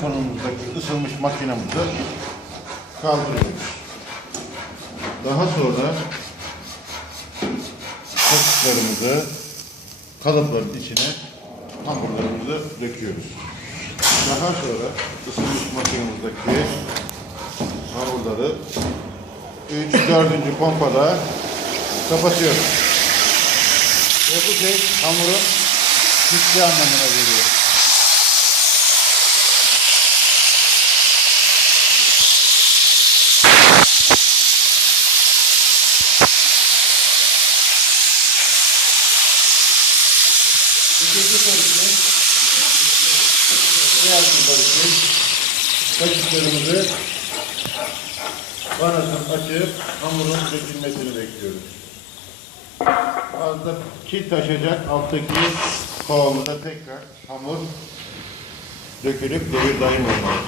konumuzdaki ısınmış makinamızı kaldırıyoruz. Daha sonra kaşıklarımızı kalıpların içine hamurlarımızı döküyoruz. Daha sonra ısınmış makinemizdeki hamurları 3 4. pompada kapatıyoruz. Ve bu şey hamurun piştiği anlamına geliyor. İkinci sorumuz bir barışın kaşıklarımızı vanasını açıp hamurun dökülmesini bekliyoruz. Az da kil taşacak alttaki kovamıza tekrar hamur dökülüp devir daim olmalı.